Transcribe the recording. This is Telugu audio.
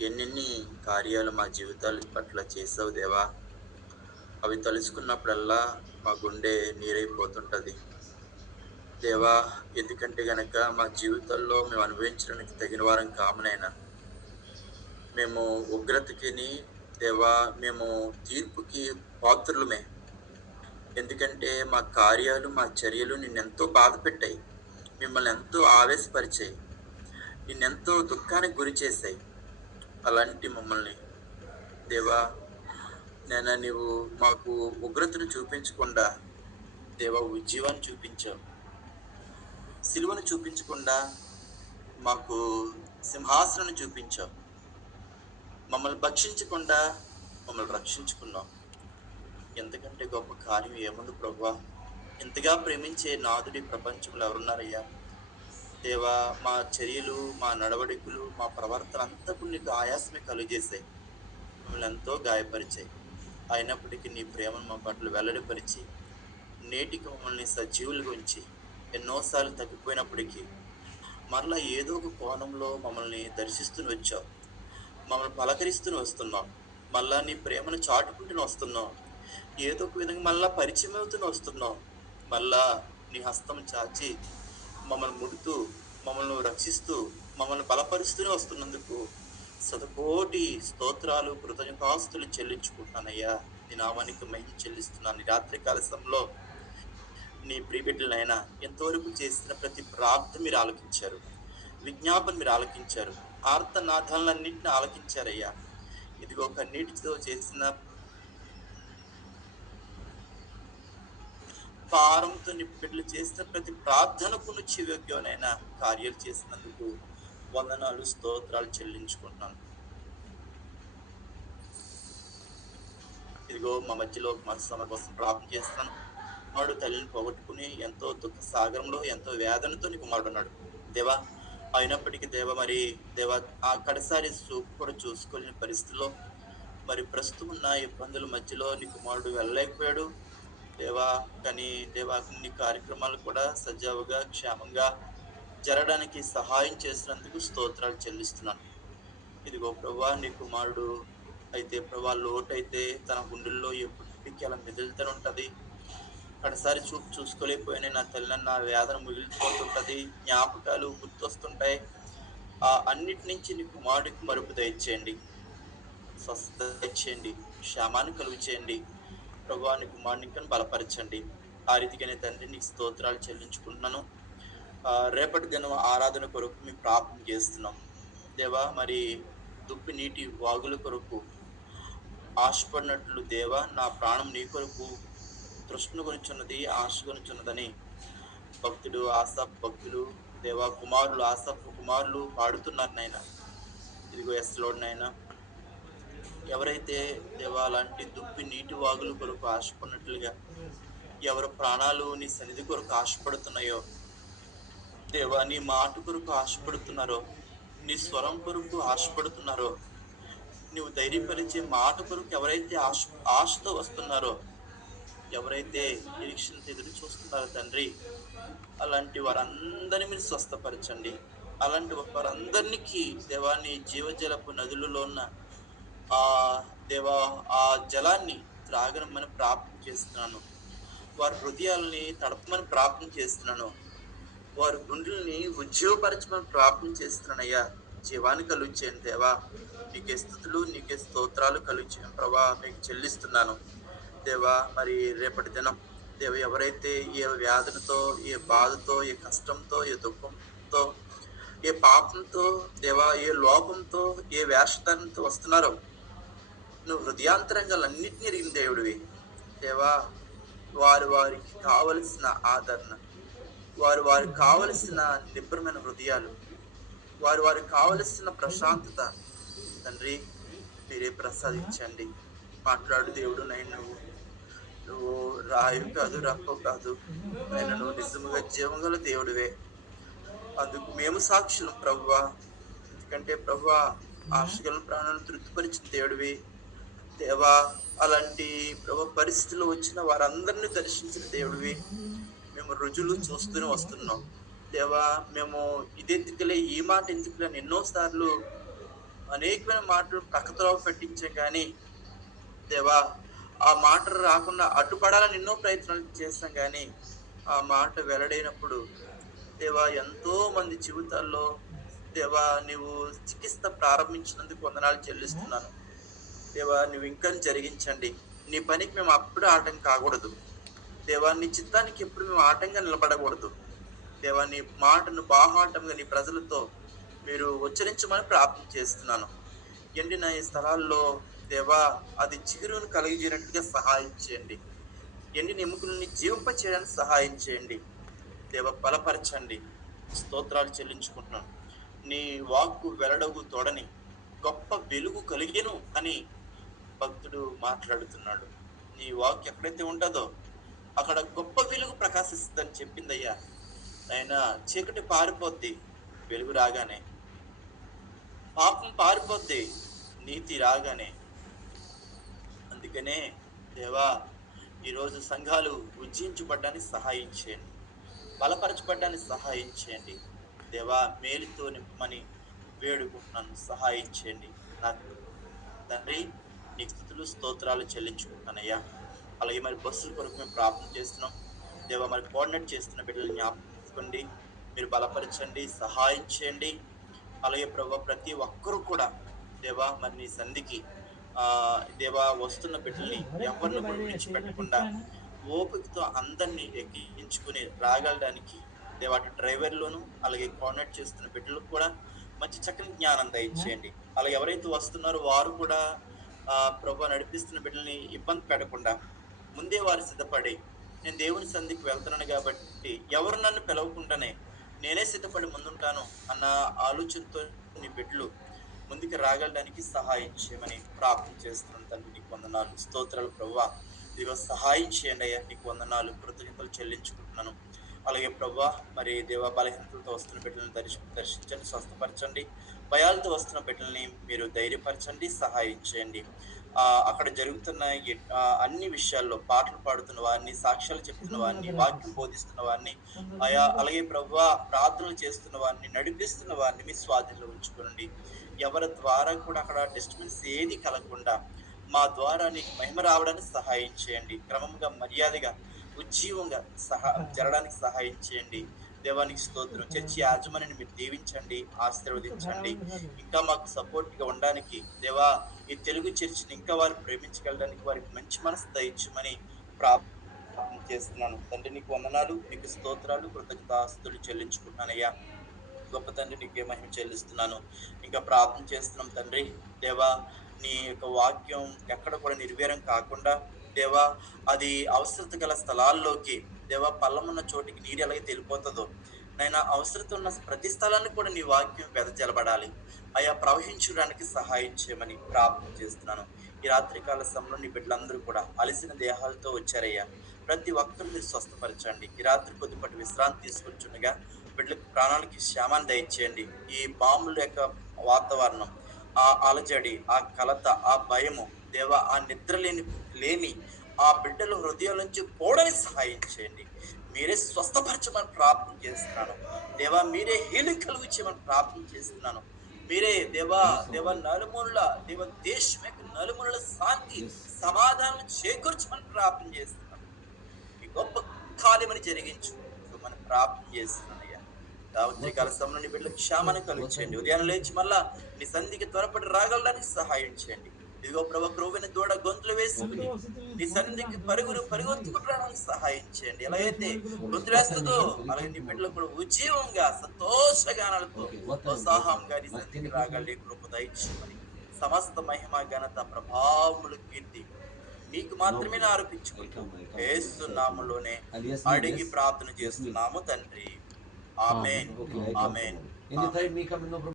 ఎన్నెన్ని కార్యాలు మా జీవితాల పట్ల చేసావు దేవా! అవి తలుచుకున్నప్పుడల్లా మా గుండె నీరైపోతుంటది. దేవా! ఎందుకంటే గనక మా జీవితాల్లో మేము అనుభవించడానికి తగిన వారం కాము నాయనా. మేము ఉగ్రతకిని దేవా మేము తీర్పుకి పాత్రులమే. ఎందుకంటే మా కార్యాలు, మా చర్యలు నిన్నెంతో బాధపెట్టాయి. మిమ్మల్ని ఎంతో ఆవేశపరిచాయి. నిన్నెంతో దుఃఖానికి గురిచేశాయి. అలాంటి మమ్మల్ని దేవా నీవు మాకు ఉగ్రతను చూపించకుండా దేవా ఉజ్జీవాన్ని చూపించావు. సిలువను చూపించకుండా మాకు సింహాసనాన్ని చూపించావు. మమ్మల్ని భక్షించకుండా మమ్మల్ని రక్షించుకున్నావు. ఎంతకంటే గొప్ప కార్యం ఏముంది ప్రభువా? ఇంతగా ప్రేమించే నాథుడు ఈ ప్రపంచంలో ఎవరున్నారయ్యా? దేవా మా చర్యలు, మా నడవడికలు, మా ప్రవర్తన అంతా కూడా నీకు ఆయాసమే కలుగజేశాయి. మమ్మల్ని ఎంతో గాయపరిచాయి. అయినప్పటికీ నీ ప్రేమను మా పట్ల వెల్లడిపరిచి నేటికి మమ్మల్ని సజీవులుగా ఉంచి ఎన్నోసార్లు తప్పిపోయినప్పటికీ మరలా ఏదో ఒక కోణంలో మమ్మల్ని దర్శిస్తూనే వచ్చావు. మమ్మల్ని పలకరిస్తూనే వస్తున్నావు. మళ్ళా నీ ప్రేమను చాటుకుంటూనే వస్తున్నావు. ఏదో ఒక విధంగా మళ్ళా పరిచయం అవుతూనే వస్తున్నావు. మళ్ళా నీ హస్తం చాచి మమ్మల్ని ముడుతూ, మమ్మల్ని రక్షిస్తూ, మమ్మల్ని బలపరుస్తూనే వస్తున్నందుకు శతకోటి స్తోత్రాలు, కృతజ్ఞతాస్తులు చెల్లించుకుంటున్నానయ్యా. నీ నామానికి మహిమ చెల్లిస్తున్నాను. ఈ రాత్రికాల సమయంలో నీ ప్రియబిడ్డలనైనా ఎంతవరకు చేసిన ప్రతి ప్రార్థన మీరు ఆలకించారు. విజ్ఞాపన మీరు ఆలకించారు. ఆర్తనాదాలన్నింటిని ఆలకించారయ్యా. ఇదిగో కన్నీటితో చేసిన భారంతో నీ బిడ్డలు చేసిన ప్రతి ప్రార్థనకు నువ్వు చెవియొగ్గానైనా కార్యాలు చేసినందుకు వందనాలు, స్తోత్రాలు చెల్లించుకుంటున్నాను. ఇదిగో మా మధ్యలో మనసు కోసం ప్రార్థన చేస్తాను. కుమారుడు తల్లిని పోగొట్టుకుని ఎంతో దుఃఖ సాగరంలో ఎంతో వేదనతో నీ కుమారుడు ఉన్నాడు దేవా. అయినప్పటికీ దేవా ఆ కడసారి చూపు కూడా చూసుకోలేని పరిస్థితిలో మరి ప్రస్తుతం ఉన్న ఇబ్బందుల మధ్యలో నీ కుమారుడు వెళ్ళలేకపోయాడు దేవా. కానీ దేవా అన్ని కార్యక్రమాలు కూడా సజావుగా క్షేమంగా జరగడానికి సహాయం చేసినందుకు స్తోత్రాలు చెల్లిస్తున్నాను. ఇదిగో ప్రభా నీ కుమారుడు అయితే ప్రభా లోటైతే తన గుండెల్లో ఎప్పటికీ అలా మెదులుతూనే ఉంటది. కడసారి చూపు చూసుకోలేకపోయినా నా తల్లి నా వేదన మిగిలిపోతుంటది. జ్ఞాపకాలు గుర్తొస్తుంటాయి. అన్నిటి నుంచి నీ కుమారుడికి మరుపు దయచేయండి. స్వస్థత దయచేయండి. క్షేమాన్ని కలుగు చేయండి. ప్రభువా నీ కుమారుని ఇంకా బలపరచండి. ఆ రీతిగానే తండ్రి నీకు స్తోత్రాలు చెల్లించుకుంటున్నాను. రేపటి దినం ఆరాధన కొరకు మేము ప్రార్థన చేస్తున్నాం దేవా. మరి దుప్పి నీటి వాగుల కొరకు ఆశపడినట్లు దేవా నా ప్రాణం నీ కొరకు తృష్ణ గురించున్నది, ఆశ గురించున్నదని భక్తుడు ఆసాపు భక్తులు దేవా కుమారులు ఆసాపు కుమారులు పాడుతున్నారు నాయన. ఇదిగో ఎస్లోడ్ నాయన ఎవరైతే దేవా అలాంటి దుప్పి నీటి వాగుల కొరకు ఆశపడినట్లుగా ఎవరి ప్రాణాలు నీ సన్నిధి కొరకు ఆశపడుతున్నాయో దేవా, నీ మాట కొరకు ఆశపడుతున్నారో, నీ స్వరం కొరకు ఆశపడుతున్నారో, నువ్వు ధైర్యపరిచే మాట కొరకు ఎవరైతే ఆశతో వస్తున్నారో, ఎవరైతే నిరీక్షణతో ఎదురు చూస్తున్నారో తండ్రి, అలాంటి వారందరినీ మీరు స్వస్థపరచండి. అలాంటి వారందరికీ దేవా నీ జీవజలపు నదులలో ఉన్న ఆ దేవా ఆ జలాన్ని త్రాగనమని ప్రార్థన చేస్తున్నాను. వారి హృదయాలని తడపమని ప్రార్థన చేస్తున్నాను. వారి గుండెల్ని ఉజ్జీవపరచమని ప్రార్థన చేస్తున్నానయ్యా. జీవాన్ని కలుగు చేయండి దేవా. నీకే స్తుతులు, నీకే స్తోత్రాలు కలుగు చేయండి ప్రభా. మీకు చెల్లిస్తున్నాను దేవా. మరి రేపటి దినం దేవ ఎవరైతే ఏ వ్యాధులతో, ఏ బాధతో, ఏ కష్టంతో, ఏ దుఃఖంతో, ఏ పాపంతో దేవా, ఏ లోపంతో, ఏ వేషధారణతో వస్తున్నారో నువ్వు హృదయాంతరంగాలన్నింటినీ ఎరిగిన దేవుడివి దేవా. వారికి కావలసిన ఆదరణ, వారికి కావలసిన నిబ్బరమైన హృదయాలు, వారికి కావలసిన ప్రశాంతత తండ్రి మీరే ప్రసాదించండి. మాట్లాడు దేవుడు నైనా. నువ్వు రాయు కాదు, రప్ప కాదు ఆయన. నువ్వు నిజముగా జీవంగల దేవుడివే. అందుకు మేము సాక్షులం ప్రభువా. ఎందుకంటే ప్రభువా ఆశగల ప్రాణాలను తృప్తిపరిచిన దేవుడివి దేవా. అలాంటి ప్రభు పరిస్థితుల్లో వచ్చిన వారందరినీ దర్శించిన దేవుడివి. మేము రుజువులు చూస్తూనే వస్తున్నాం దేవా. మేము ఇదెందుకులే, ఈ మాట ఎందుకులే అని ఎన్నోసార్లు అనేకమైన మాటలు ప్రక్కత్రోవ పెట్టించాం కానీ దేవా ఆ మాట రాకుండా అడ్డుపడాలని ఎన్నో ప్రయత్నాలు చేస్తాం కానీ ఆ మాట వెల్లడైనప్పుడు దేవా ఎంతో మంది జీవితాల్లో దేవా నీవు చికిత్స ప్రారంభించినందుకు వందనాలు చెల్లిస్తున్నాను. దేవా నువ్వు ఇంకా జరిగించండి. నీ పనికి మేము అప్పుడు ఆటంకం కాకూడదు. దేవా నీ చిత్తానికి ఎప్పుడు మేము ఆటంగా నిలబడకూడదు. దేవా నీ మాటను బాహాటంగా నీ ప్రజలతో మీరు ఉచ్చరించమని ప్రార్థన చేస్తున్నాను. ఎండిన ఈ స్థలాల్లో దేవా అది చిగురును కలిగించినట్లుగా సహాయం చేయండి. ఎండిన ఎముకలని జీవింప చేయడానికి సహాయం చేయండి. దేవ బలపరచండి. స్తోత్రాలు చెల్లించుకుంటున్నాను. నీ వాక్కు వెల్లడగు తోడని గొప్ప వెలుగు కలిగెను అని భక్తుడు మాట్లాడుతున్నాడు. నీ వాక్ ఎక్కడైతే ఉంటుందో అక్కడ గొప్ప వెలుగు ప్రకాశిస్తుందని చెప్పిందయ్యా. ఆయన చీకటి పారిపోద్ది వెలుగు రాగానే, పాపం పారిపోద్ది నీతి రాగానే. అందుకనే దేవా ఈరోజు సంఘాలు ఉజ్జించబడ్డానికి సహాయం చేయండి, బలపరచబడ్డానికి సహాయం చేయండి. దేవా మేలుతో నింపమని వేడుకుంటున్నాను, సహాయం చేయండి. నా తండ్రి నీకు స్తుతులు స్తోత్రాలు చెల్లించుకుంటానయ్యా. అలాగే మరి బస్సుల కొరకు మేము ప్రార్థన చేస్తున్నాం. దేవా మరి కోఆర్డినేట్ చేస్తున్న బిడ్డలు జ్ఞాపకండి, మీరు బలపరచండి, సహాయం చేయండి. అలాగే ప్రభు ప్రతి ఒక్కరూ కూడా దేవా మరి నీ సంధికి దేవా వస్తున్న బిడ్డల్ని ఎవరిని కూడా విడిచిపెట్టకుండా ఓపికతో అందరినీ ఎక్కించుకుని రాగలడానికి దేవా అటు డ్రైవర్లోను అలాగే కోఆర్డినేట్ చేస్తున్న బిడ్డలకు కూడా మంచి చక్కని జ్ఞానం దయచేయండి. అలాగే ఎవరైతే వస్తున్నారో వారు కూడా ప్రభు నడిపిస్తున్న బిడ్డల్ని ఇబ్బంది పెట్టకుండా ముందే వారు సిద్ధపడి నేను దేవుని సంధికి వెళ్తున్నాను కాబట్టి ఎవరు నన్ను పిలవకుండానే నేనే సిద్ధపడి ముందుంటాను అన్న ఆలోచనతో నీ బిడ్డలు ముందుకు రాగలడానికి సహాయం చేయమని ప్రార్థన చేస్తున్నాను. తండ్రి నీకు వందనాలు, స్తోత్రాలు ప్రభువా. ఇదిగో సహాయం చేయండి అయ్యా, నీకు వందనాలు, కృతజ్ఞతలు చెల్లించుకుంటున్నాను. అలాగే ప్రభువా మరి దేవ బలహీనతలతో వస్తున్న బిడ్డలను దర్శించండి, స్వస్థపరచండి. భయాలతో వస్తున్న బిడ్డల్ని మీరు ధైర్యపరచండి, సహాయం చేయండి. అక్కడ జరుగుతున్న అన్ని విషయాల్లో పాటలు పాడుతున్న వారిని, సాక్ష్యాలు చెప్తున్న వారిని, వాక్యం బోధిస్తున్న వారిని, అలాగే ప్రభువా ప్రార్థనలు చేస్తున్న వారిని, నడిపిస్తున్న వారిని మీ స్వాధీనంలో ఉంచుకోండి. ఎవరి ద్వారా కూడా అక్కడ డిస్టర్బెన్స్ ఏది కలగకుండా మా ద్వారా నీకు మహిమ రావడానికి సహాయం చేయండి. క్రమంగా మర్యాదగా ఉజ్జీవంగా జరగడానికి సహాయం చేయండి. దేవానికి స్తోత్రం. చర్చి యాజమాన్యాన్ని మీరు దీవించండి, ఆశీర్వదించండి. ఇంకా మాకు సపోర్ట్ గా ఉండడానికి దేవా ఈ తెలుగు చర్చిని ఇంకా వారు ప్రేమించగలడానికి వారికి మంచి మనసు దయచేయమని ప్రార్థన చేస్తున్నాను. తండ్రి నీకు వందనాలు, నీకు స్తోత్రాలు, కృతజ్ఞతాస్తుతులు చెల్లించుకుంటున్నానయ్యా. గొప్ప తండ్రి నీకే మహిమ చెల్లిస్తున్నాను. ఇంకా ప్రార్థన చేస్తున్నాం తండ్రి. దేవా నీ యొక్క వాక్యం ఎక్కడ కూడా నిర్వీర్యం కాకుండా దేవా అది అవసరత గల స్థలాల్లోకి దేవా పల్లమున్న చోటికి నీరు ఎలాగే తెలిపోతుందో నైనా అవసరత ఉన్న ప్రతి స్థలాన్ని కూడా నీ వాక్యం వెదజలబడాలి, అయా ప్రవహించడానికి సహాయం చేయమని ప్రార్థన చేస్తున్నాను. ఈ రాత్రికాల సమయంలో నీ బిడ్డలందరూ కూడా అలసిన దేహాలతో వచ్చారయ్యా. ప్రతి ఒక్కరు మీరు స్వస్థపరచండి. ఈ రాత్రి కొద్దిపాటి విశ్రాంతి తీసుకొచ్చుండగా బిడ్డలకు ప్రాణాలకి క్షేమాన్ని దయచేయండి. ఈ బాంబుల యొక్క వాతావరణం, ఆ అలజడి, ఆ కలత, ఆ భయము దేవా ఆ లేమి ఆ బిడ్డల హృదయాల నుంచి పోవడానికి సహాయం చేయండి. మీరే స్వస్థపరచమని ప్రార్థన చేస్తున్నాను. దేవా మీరే హీలింగ్ కలిగించమని ప్రార్థన చేస్తున్నాను. మీరే దేవా నలుమూలల దేశం యొక్క నలుమూలల శాంతి సమాధానం చేకూర్చమని ప్రార్థన చేస్తున్నాను. ఈ గొప్ప కార్యమని జరిగించు మనం ప్రార్థన చేస్తున్నాను. ఉదయకాల సమయంలో నీ బిడ్డలకు క్షేమాన్ని కలిగించండి. ఉదయాన్ని లేచి మళ్ళా నీ సంధికి త్వరపడి రాగలడానికి సహాయం చేయండి. ఇదిగో ప్రభు క్రోవిన దూడ గొంతులు వేసుకుని నీ సన్నిధికి పరుగుతుకు రావడానికి సహాయం చేయండి. ఎలాగైతే గొంతులు వేస్తుందో అలాగే నీ బిడ్డలు కూడా ఉజ్జీవంగా సంతోషగానాలతో ఉత్సాహంగా నీ సన్నిధికి రాగలి కృప దయచేయమని సమస్త మహిమ ఘనత ప్రభావములు కీర్తి నీకు మాత్రమే ఆరోపించుకుంటూ యేసు నామములోనే అడిగి ప్రార్థన చేస్తున్నాము తండ్రి. Amen. Amen. Amen.